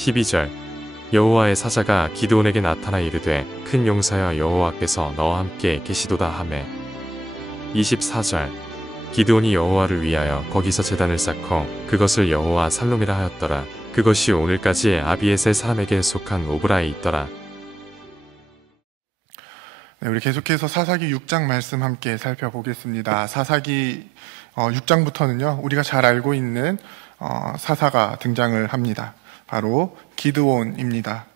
12절 여호와의 사자가 기드온에게 나타나 이르되 큰 용사여 여호와께서 너와 함께 계시도다 하매 24절 기드온이 여호와를 위하여 거기서 제단을 쌓고 그것을 여호와 살롬이라 하였더라. 그것이 오늘까지 아비에셀 사람에게 속한 오브라에 있더라. 네, 우리 계속해서 사사기 6장 말씀 함께 살펴보겠습니다. 사사기 6장부터는요, 우리가 잘 알고 있는 사사가 등장을 합니다. 바로 기드온입니다.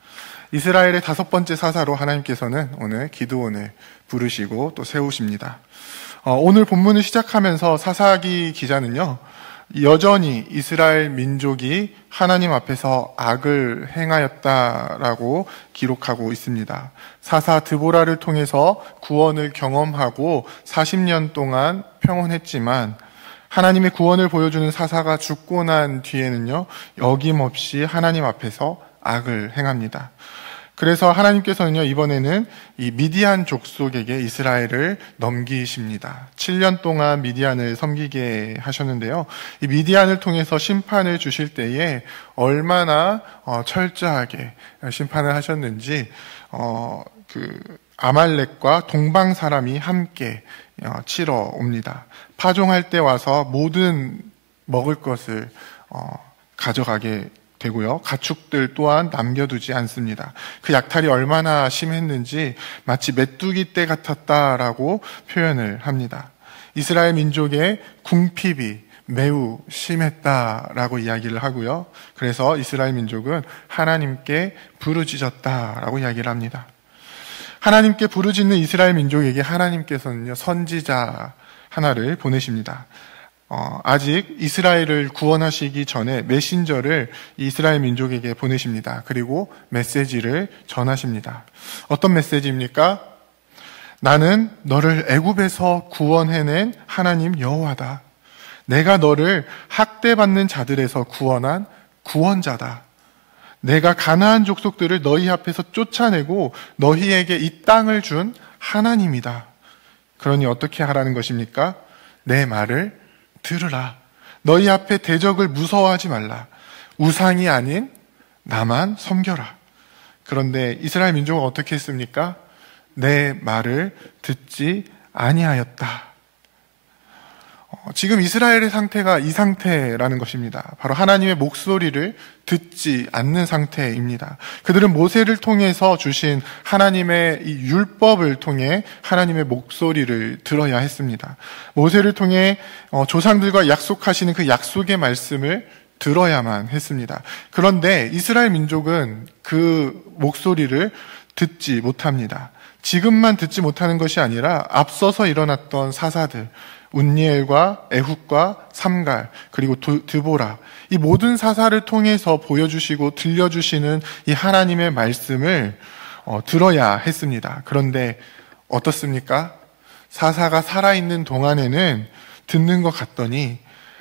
이스라엘의 5번째 사사로 하나님께서는 오늘 기드온을 부르시고 또 세우십니다. 오늘 본문을 시작하면서 사사기 기자는요, 여전히 이스라엘 민족이 하나님 앞에서 악을 행하였다라고 기록하고 있습니다. 사사 드보라를 통해서 구원을 경험하고 40년 동안 평온했지만 하나님의 구원을 보여주는 사사가 죽고 난 뒤에는요, 여김없이 하나님 앞에서 악을 행합니다. 그래서 하나님께서는요, 이번에는 이 미디안 족속에게 이스라엘을 넘기십니다. 7년 동안 미디안을 섬기게 하셨는데요. 이 미디안을 통해서 심판을 주실 때에 얼마나 철저하게 심판을 하셨는지, 아말렉과 동방 사람이 함께 치러 옵니다. 파종할 때 와서 모든 먹을 것을 가져가게 되고요. 가축들 또한 남겨두지 않습니다. 그 약탈이 얼마나 심했는지 마치 메뚜기 떼 같았다라고 표현을 합니다. 이스라엘 민족의 궁핍이 매우 심했다라고 이야기를 하고요. 그래서 이스라엘 민족은 하나님께 부르짖었다라고 이야기를 합니다. 하나님께 부르짖는 이스라엘 민족에게 하나님께서는요, 선지자 하나를 보내십니다. 아직 이스라엘을 구원하시기 전에 메신저를 이스라엘 민족에게 보내십니다. 그리고 메시지를 전하십니다. 어떤 메시지입니까? 나는 너를 애굽에서 구원해낸 하나님 여호와다. 내가 너를 학대받는 자들에서 구원한 구원자다. 내가 가나안 족속들을 너희 앞에서 쫓아내고 너희에게 이 땅을 준 하나님이다. 그러니 어떻게 하라는 것입니까? 내 말을 들으라. 너희 앞에 대적을 무서워하지 말라. 우상이 아닌 나만 섬겨라. 그런데 이스라엘 민족은 어떻게 했습니까? 내 말을 듣지 아니하였다. 지금 이스라엘의 상태가 이 상태라는 것입니다. 바로 하나님의 목소리를 듣지 않는 상태입니다. 그들은 모세를 통해서 주신 하나님의 이 율법을 통해 하나님의 목소리를 들어야 했습니다. 모세를 통해 조상들과 약속하시는 그 약속의 말씀을 들어야만 했습니다. 그런데 이스라엘 민족은 그 목소리를 듣지 못합니다. 지금만 듣지 못하는 것이 아니라 앞서서 일어났던 사사들, 운니엘과 에훗과 삼갈, 그리고 드보라, 이 모든 사사를 통해서 보여주시고 들려주시는 이 하나님의 말씀을 들어야 했습니다. 그런데 어떻습니까? 사사가 살아있는 동안에는 듣는 것 같더니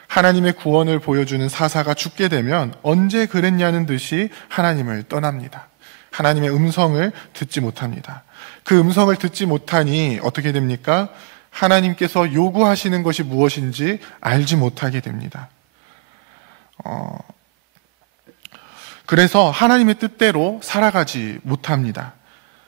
하나님의 구원을 보여주는 사사가 죽게 되면 언제 그랬냐는 듯이 하나님을 떠납니다. 하나님의 음성을 듣지 못합니다. 그 음성을 듣지 못하니 어떻게 됩니까? 하나님께서 요구하시는 것이 무엇인지 알지 못하게 됩니다. 그래서 하나님의 뜻대로 살아가지 못합니다.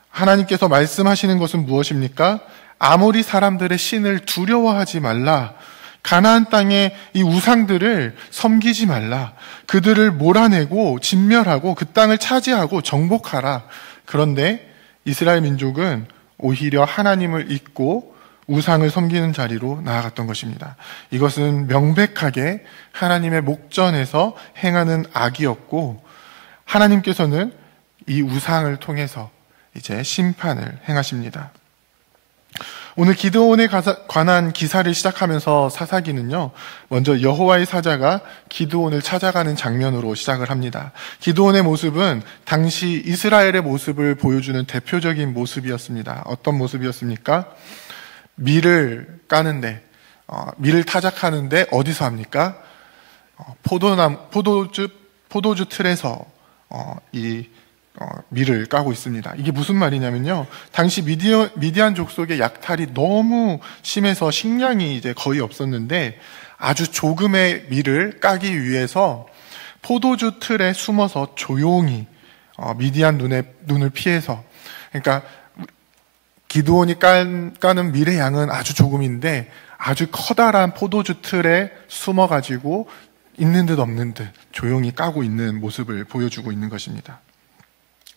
하나님께서 말씀하시는 것은 무엇입니까? 아모리 사람들의 신을 두려워하지 말라. 가나안 땅의 이 우상들을 섬기지 말라. 그들을 몰아내고 진멸하고 그 땅을 차지하고 정복하라. 그런데 이스라엘 민족은 오히려 하나님을 잊고 우상을 섬기는 자리로 나아갔던 것입니다. 이것은 명백하게 하나님의 목전에서 행하는 악이었고, 하나님께서는 이 우상을 통해서 이제 심판을 행하십니다. 오늘 기드온에 관한 기사를 시작하면서 사사기는요, 먼저 여호와의 사자가 기드온을 찾아가는 장면으로 시작을 합니다. 기드온의 모습은 당시 이스라엘의 모습을 보여주는 대표적인 모습이었습니다. 어떤 모습이었습니까? 밀을 까는데, 밀을 타작하는데 어디서 합니까? 포도주 틀에서 밀을 까고 있습니다. 이게 무슨 말이냐면요, 당시 미디안 족속의 약탈이 너무 심해서 식량이 이제 거의 없었는데 아주 조금의 밀을 까기 위해서 포도주 틀에 숨어서 조용히 미디안 눈을 피해서, 그러니까 기드온이 까는 미래 양은 아주 조금인데 아주 커다란 포도주 틀에 숨어가지고 있는 듯 없는 듯 조용히 까고 있는 모습을 보여주고 있는 것입니다.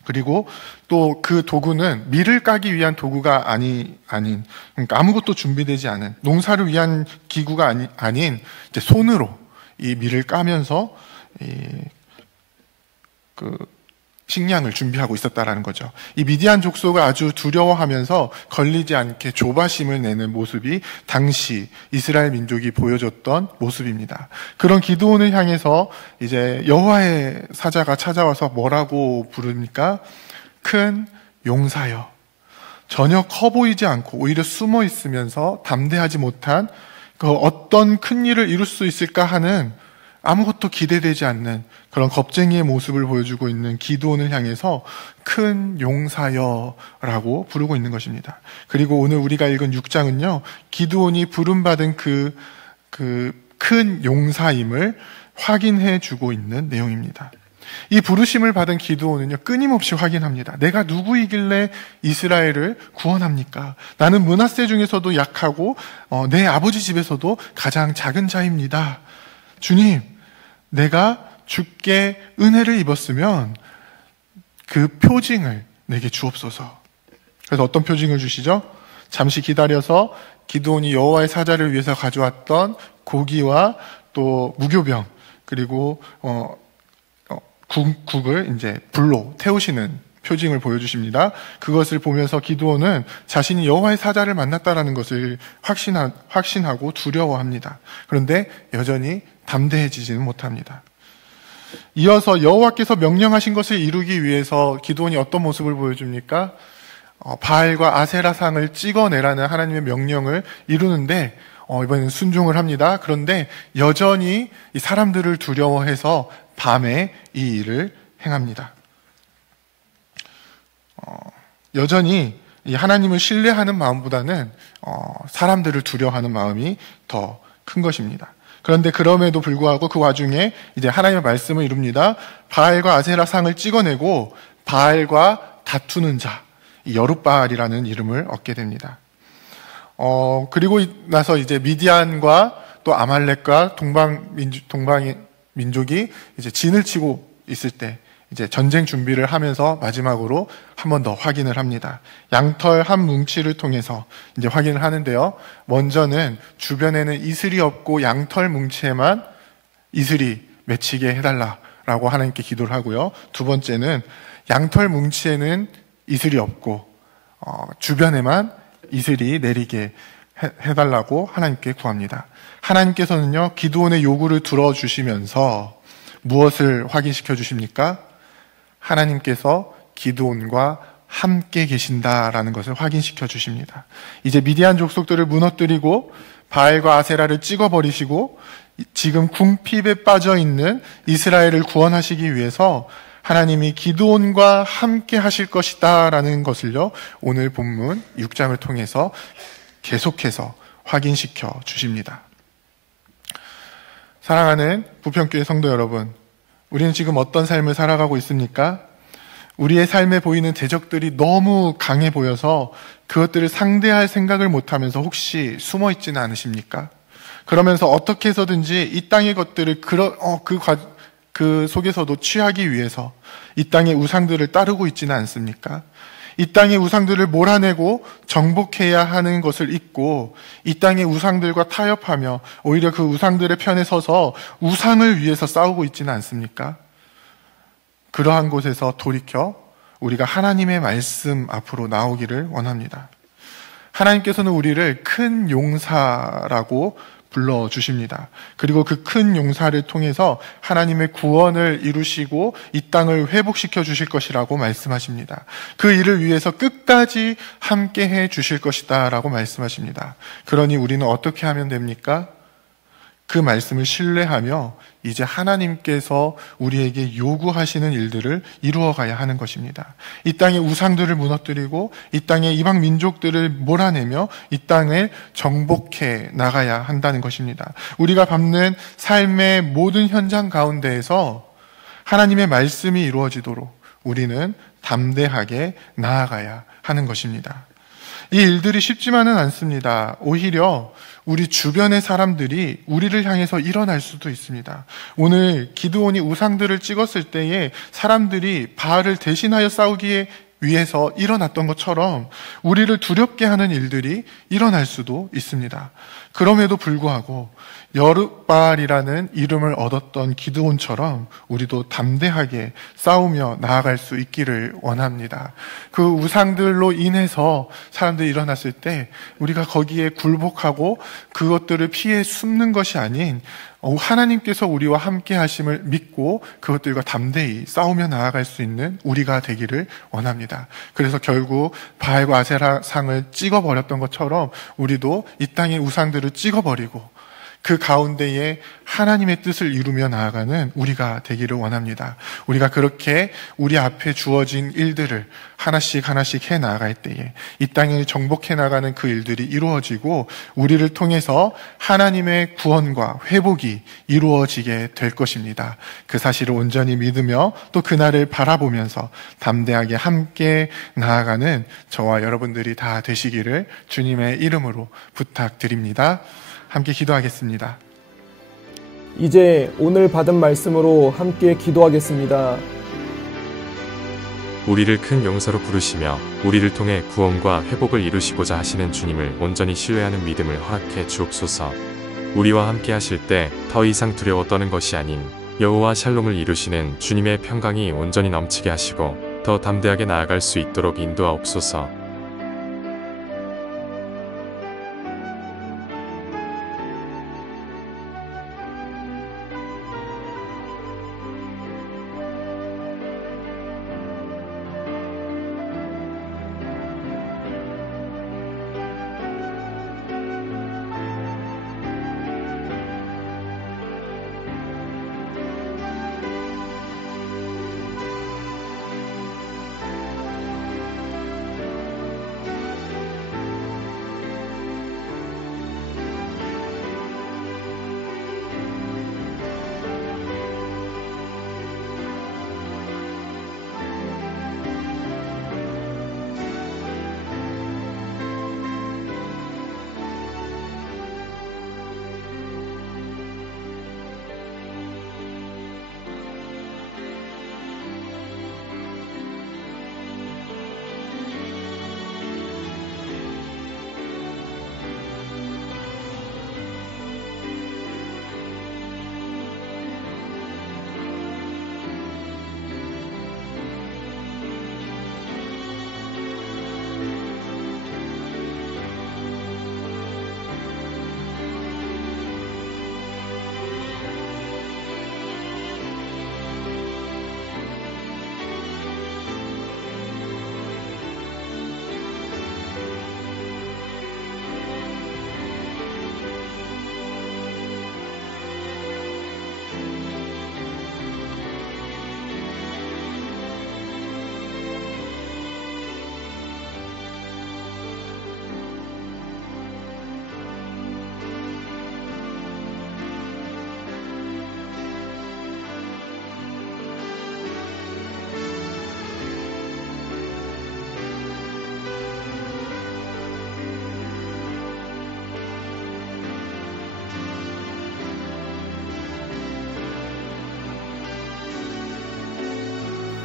그리고 또 그 도구는 밀을 까기 위한 도구가 아닌, 그러니까 아무것도 준비되지 않은, 농사를 위한 기구가 아닌 이제 손으로 이 밀을 까면서 식량을 준비하고 있었다라는 거죠. 이 미디안 족속을 아주 두려워하면서 걸리지 않게 조바심을 내는 모습이 당시 이스라엘 민족이 보여줬던 모습입니다. 그런 기드온을 향해서 이제 여호와의 사자가 찾아와서 뭐라고 부릅니까? 큰 용사여. 전혀 커 보이지 않고 오히려 숨어 있으면서 담대하지 못한 그 어떤 큰 일을 이룰 수 있을까 하는 아무것도 기대되지 않는 그런 겁쟁이의 모습을 보여주고 있는 기드온을 향해서 큰 용사여라고 부르고 있는 것입니다. 그리고 오늘 우리가 읽은 6장은요, 기드온이 부름받은 그 큰 용사임을 확인해 주고 있는 내용입니다. 이 부르심을 받은 기드온은요, 끊임없이 확인합니다. 내가 누구이길래 이스라엘을 구원합니까? 나는 므낫세 중에서도 약하고 내 아버지 집에서도 가장 작은 자입니다. 주님, 내가 주께 은혜를 입었으면 그 표징을 내게 주옵소서. 그래서 어떤 표징을 주시죠? 잠시 기다려서 기드온이 여호와의 사자를 위해서 가져왔던 고기와 또 무교병, 그리고 국을 이제 불로 태우시는 표징을 보여주십니다. 그것을 보면서 기드온은 자신이 여호와의 사자를 만났다라는 것을 확신하고 두려워합니다. 그런데 여전히 담대해지지는 못합니다. 이어서 여호와께서 명령하신 것을 이루기 위해서 기드온이 어떤 모습을 보여줍니까? 바알과 아세라상을 찍어내라는 하나님의 명령을 이루는데 이번에는 순종을 합니다. 그런데 여전히 이 사람들을 두려워해서 밤에 이 일을 행합니다. 여전히 이 하나님을 신뢰하는 마음보다는 사람들을 두려워하는 마음이 더 큰 것입니다. 그런데 그럼에도 불구하고 그 와중에 이제 하나님의 말씀을 이룹니다. 바알과 아세라 상을 찍어내고 바알과 다투는 자, 이 여룻바알이라는 이름을 얻게 됩니다. 그리고 나서 이제 미디안과 또 아말렉과 동방의 민족이 이제 진을 치고 있을 때 이제 전쟁 준비를 하면서 마지막으로 한 번 더 확인을 합니다. 양털 한 뭉치를 통해서 이제 확인을 하는데요. 먼저는 주변에는 이슬이 없고 양털 뭉치에만 이슬이 맺히게 해달라라고 하나님께 기도를 하고요. 두 번째는 양털 뭉치에는 이슬이 없고 주변에만 이슬이 내리게 해달라고 하나님께 구합니다. 하나님께서는요, 기드온의 요구를 들어주시면서 무엇을 확인시켜 주십니까? 하나님께서 기드온과 함께 계신다라는 것을 확인시켜 주십니다. 이제 미디안 족속들을 무너뜨리고 바알과 아세라를 찍어버리시고 지금 궁핍에 빠져 있는 이스라엘을 구원하시기 위해서 하나님이 기드온과 함께 하실 것이다라는 것을요, 오늘 본문 6장을 통해서 계속해서 확인시켜 주십니다. 사랑하는 부평교회 성도 여러분, 우리는 지금 어떤 삶을 살아가고 있습니까? 우리의 삶에 보이는 대적들이 너무 강해 보여서 그것들을 상대할 생각을 못하면서 혹시 숨어 있지는 않으십니까? 그러면서 어떻게 해서든지 이 땅의 것들을 그 속에서도 취하기 위해서 이 땅의 우상들을 따르고 있지는 않습니까? 이 땅의 우상들을 몰아내고 정복해야 하는 것을 잊고 이 땅의 우상들과 타협하며 오히려 그 우상들의 편에 서서 우상을 위해서 싸우고 있지는 않습니까? 그러한 곳에서 돌이켜 우리가 하나님의 말씀 앞으로 나오기를 원합니다. 하나님께서는 우리를 큰 용사라고 불러주십니다. 그리고 그 큰 용사를 통해서 하나님의 구원을 이루시고 이 땅을 회복시켜 주실 것이라고 말씀하십니다. 그 일을 위해서 끝까지 함께 해 주실 것이다 라고 말씀하십니다. 그러니 우리는 어떻게 하면 됩니까? 그 말씀을 신뢰하며 이제 하나님께서 우리에게 요구하시는 일들을 이루어가야 하는 것입니다. 이 땅의 우상들을 무너뜨리고 이 땅의 이방 민족들을 몰아내며 이 땅을 정복해 나가야 한다는 것입니다. 우리가 밟는 삶의 모든 현장 가운데에서 하나님의 말씀이 이루어지도록 우리는 담대하게 나아가야 하는 것입니다. 이 일들이 쉽지만은 않습니다. 오히려 우리 주변의 사람들이 우리를 향해서 일어날 수도 있습니다. 오늘 기드온이 우상들을 찍었을 때에 사람들이 바알을 대신하여 싸우기 위해서 일어났던 것처럼 우리를 두렵게 하는 일들이 일어날 수도 있습니다. 그럼에도 불구하고 여룻바알이라는 이름을 얻었던 기드온처럼 우리도 담대하게 싸우며 나아갈 수 있기를 원합니다. 그 우상들로 인해서 사람들이 일어났을 때 우리가 거기에 굴복하고 그것들을 피해 숨는 것이 아닌 하나님께서 우리와 함께 하심을 믿고 그것들과 담대히 싸우며 나아갈 수 있는 우리가 되기를 원합니다. 그래서 결국 바알과 아세라 상을 찍어버렸던 것처럼 우리도 이 땅의 우상들을 찍어버리고 그 가운데에 하나님의 뜻을 이루며 나아가는 우리가 되기를 원합니다. 우리가 그렇게 우리 앞에 주어진 일들을 하나씩 하나씩 해 나아갈 때에 이 땅을 정복해 나가는 그 일들이 이루어지고 우리를 통해서 하나님의 구원과 회복이 이루어지게 될 것입니다. 그 사실을 온전히 믿으며 또 그날을 바라보면서 담대하게 함께 나아가는 저와 여러분들이 다 되시기를 주님의 이름으로 부탁드립니다. 함께 기도하겠습니다. 이제 오늘 받은 말씀으로 함께 기도하겠습니다. 우리를 큰 용서로 부르시며 우리를 통해 구원과 회복을 이루시고자 하시는 주님을 온전히 신뢰하는 믿음을 허락해 주옵소서. 우리와 함께 하실 때 더 이상 두려워 떠는 것이 아닌 여호와 샬롬을 이루시는 주님의 평강이 온전히 넘치게 하시고 더 담대하게 나아갈 수 있도록 인도하옵소서.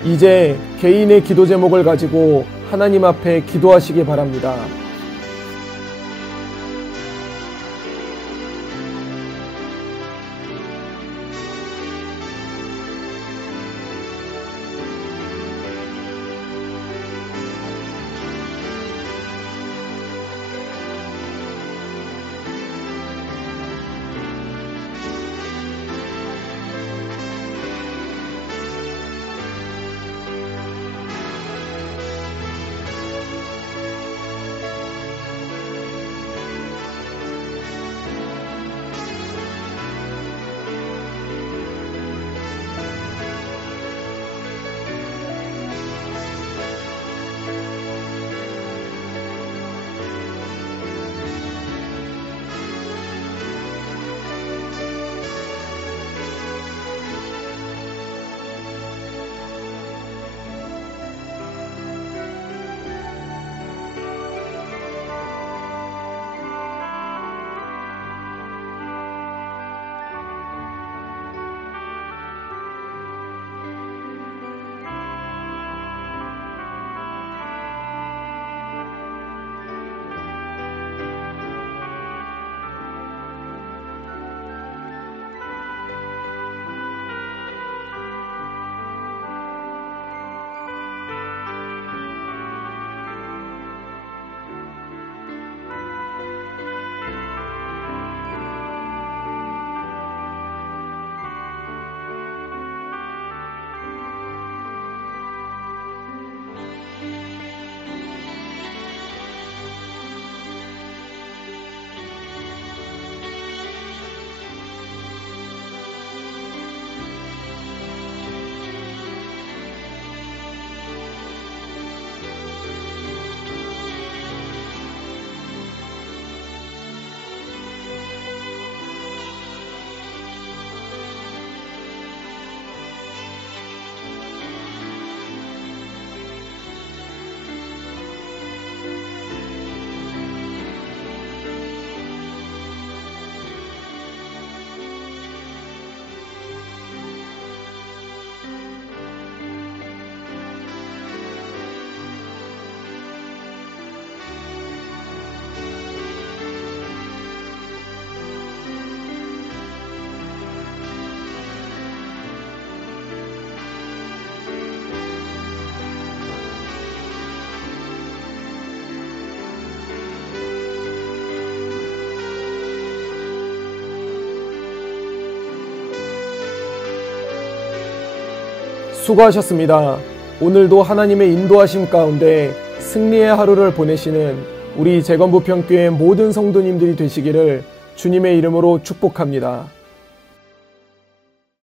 이제 개인의 기도 제목을 가지고 하나님 앞에 기도하시기 바랍니다. 수고하셨습니다. 오늘도 하나님의 인도하심 가운데 승리의 하루를 보내시는 우리 재건부평교회 모든 성도님들이 되시기를 주님의 이름으로 축복합니다.